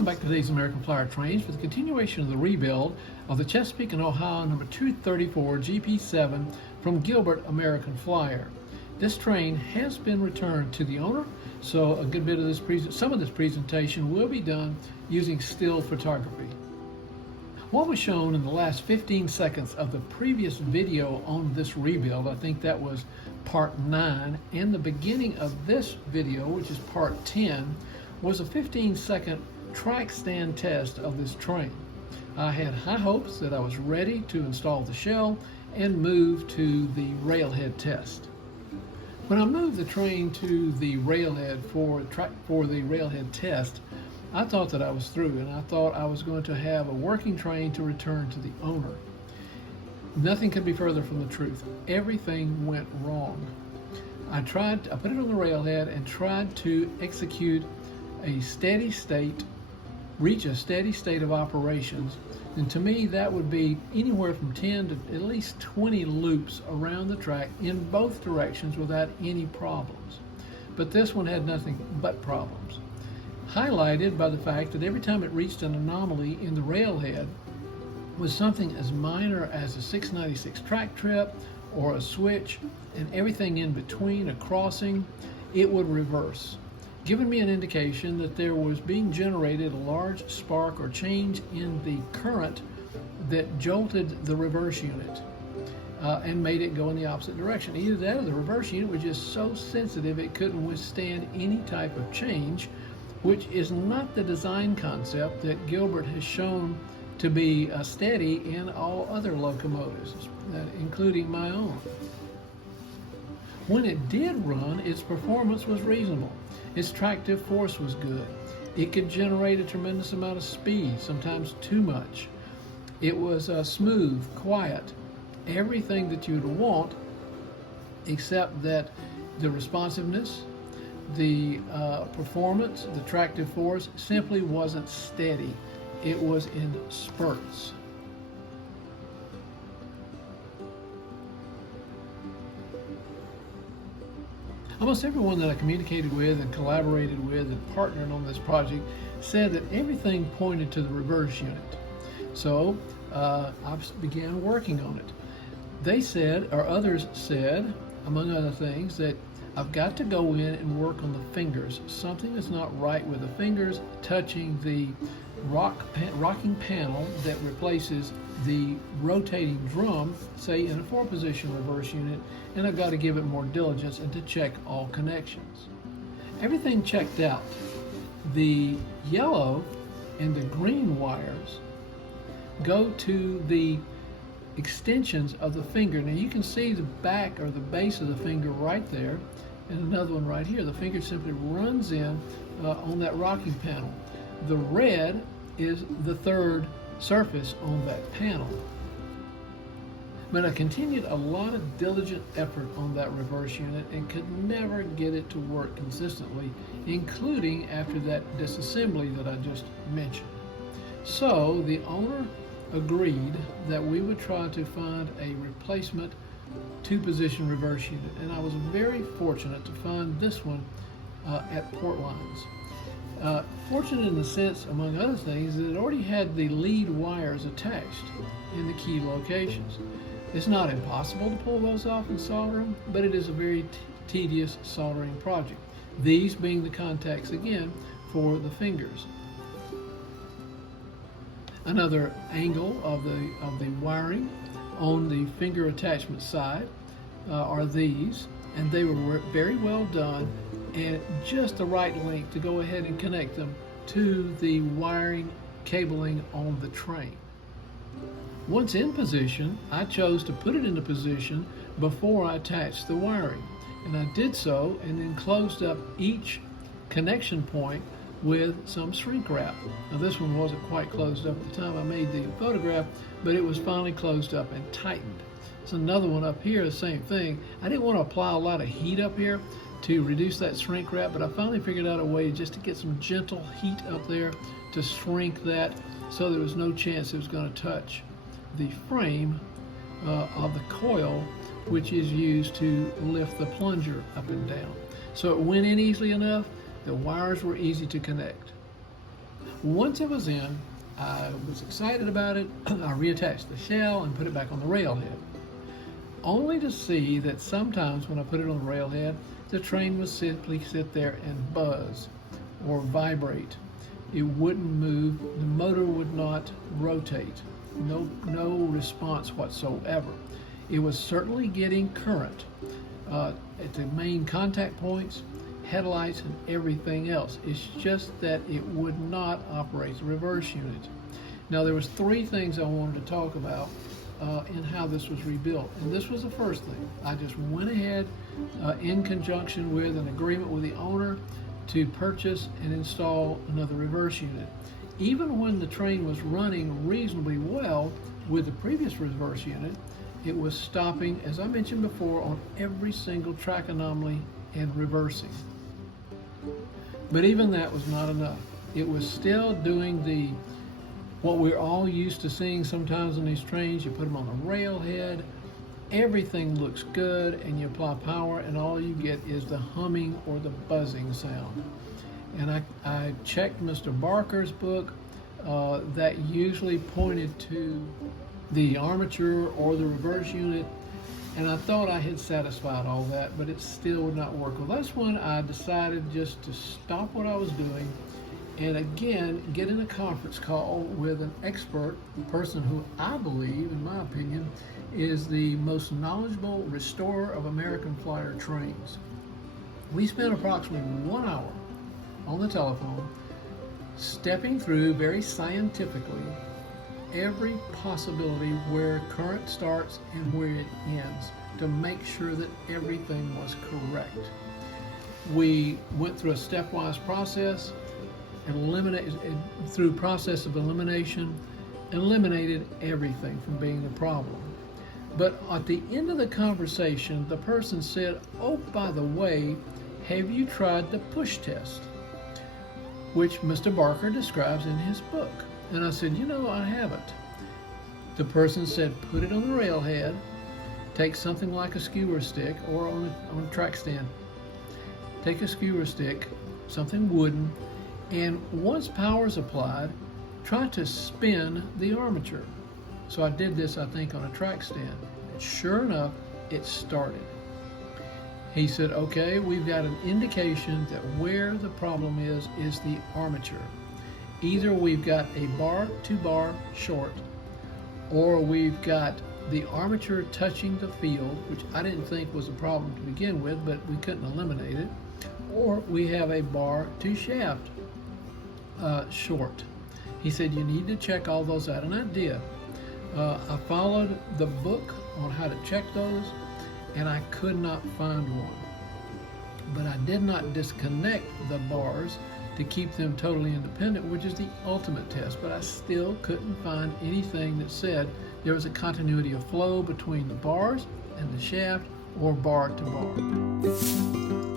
Welcome back to today's American Flyer Trains for the continuation of the rebuild of the Chesapeake and Ohio number 234 GP-7 from Gilbert American Flyer. This train has been returned to the owner, so a good bit of this some of this presentation will be done using still photography. What was shown in the last 15 seconds of the previous video on this rebuild, I think that was part 9, and the beginning of this video, which is part 10, was a 15-second track stand test of this train. I had high hopes that I was ready to install the shell and move to the railhead test. When I moved the train to the railhead for the railhead test, I thought that I was through, and I thought I was going to have a working train to return to the owner. Nothing could be further from the truth. Everything went wrong. I put it on the railhead and tried to execute a steady state, reach a steady state of operations, and to me that would be anywhere from 10 to at least 20 loops around the track in both directions without any problems. But this one had nothing but problems, highlighted by the fact that every time it reached an anomaly in the railhead was something as minor as a 696 track trip or a switch, and everything in between, a crossing, it would reverse, giving me an indication that there was being generated a large spark or change in the current that jolted the reverse unit and made it go in the opposite direction. Either that or the reverse unit was just so sensitive it couldn't withstand any type of change, which is not the design concept that Gilbert has shown to be steady in all other locomotives, including my own. When it did run, its performance was reasonable. Its tractive force was good. It could generate a tremendous amount of speed, sometimes too much. It was smooth, quiet, everything that you'd want, except that the responsiveness, the performance, the tractive force simply wasn't steady. It was in spurts. Almost everyone that I communicated with and collaborated with and partnered on this project said that everything pointed to the reverse unit. So I began working on it. They said, or others said, among other things, that I've got to go in and work on the fingers. Something is not right with the fingers touching the rocking panel that replaces the rotating drum, say in a 4-position reverse unit, and I've got to give it more diligence and to check all connections. Everything checked out. The yellow and the green wires go to the extensions of the finger. Now you can see the back or the base of the finger right there, and another one right here. The finger simply runs in on that rocking panel. The red is the third surface on that panel. But I continued a lot of diligent effort on that reverse unit and could never get it to work consistently, including after that disassembly that I just mentioned. So the owner agreed that we would try to find a replacement 2-position reverse unit, and I was very fortunate to find this one at Port Lines. Fortunate in the sense, among other things, that it already had the lead wires attached in the key locations. It's not impossible to pull those off and solder them, but it is a very tedious soldering project. These being the contacts, again, for the fingers. Another angle of the wiring on the finger attachment side are these, and they were very well done and just the right length to go ahead and connect them to the wiring cabling on the train. Once in position, I chose to put it into position before I attached the wiring, and I did so and then closed up each connection point with some shrink wrap. Now this one wasn't quite closed up at the time I made the photograph, but it was finally closed up and tightened. It's another one up here, the same thing. I didn't want to apply a lot of heat up here to reduce that shrink wrap, but I finally figured out a way just to get some gentle heat up there to shrink that so there was no chance it was going to touch the frame of the coil, which is used to lift the plunger up and down. So it went in easily enough. The wires were easy to connect. Once it was in, I was excited about it. I reattached the shell and put it back on the railhead, only to see that sometimes when I put it on the railhead, the train would simply sit there and buzz or vibrate. It wouldn't move, the motor would not rotate, no response whatsoever. It was certainly getting current at the main contact points, headlights, and everything else. It's just that it would not operate the reverse unit. Now there was three things I wanted to talk about in how this was rebuilt, and this was the first thing. I just went ahead in conjunction with an agreement with the owner to purchase and install another reverse unit. Even when the train was running reasonably well with the previous reverse unit, it was stopping, as I mentioned before, on every single track anomaly and reversing. But even that was not enough. It was still doing what we're all used to seeing sometimes on these trains. You put them on the railhead, everything looks good, and you apply power, and all you get is the humming or the buzzing sound. And I checked Mr. Barker's book that usually pointed to the armature or the reverse unit, and I thought I had satisfied all that, but it still would not work. Well, that's when I decided just to stop what I was doing and again get in a conference call with an expert, a person who I believe, in my opinion, is the most knowledgeable restorer of American flyer trains. We spent approximately 1 hour on the telephone stepping through very scientifically every possibility where current starts and where it ends to make sure that everything was correct. We went through a stepwise process and through process of eliminated everything from being the problem. But at the end of the conversation, the person said, "Oh, by the way, have you tried the push test?" which Mr. Barker describes in his book. And I said, I haven't. The person said, put it on the railhead, take something like a skewer stick or on a track stand. Take a skewer stick, something wooden, and once power is applied, try to spin the armature. So I did this, I think, on a track stand. And sure enough, it started. He said, okay, we've got an indication that where the problem is the armature. Either we've got a bar to bar short, or we've got the armature touching the field, which I didn't think was a problem to begin with, but we couldn't eliminate it, or we have a bar to shaft short. He said, you need to check all those out, and I did. I followed the book on how to check those, and I could not find one. But I did not disconnect the bars to keep them totally independent, which is the ultimate test, but I still couldn't find anything that said there was a continuity of flow between the bars and the shaft or bar to bar.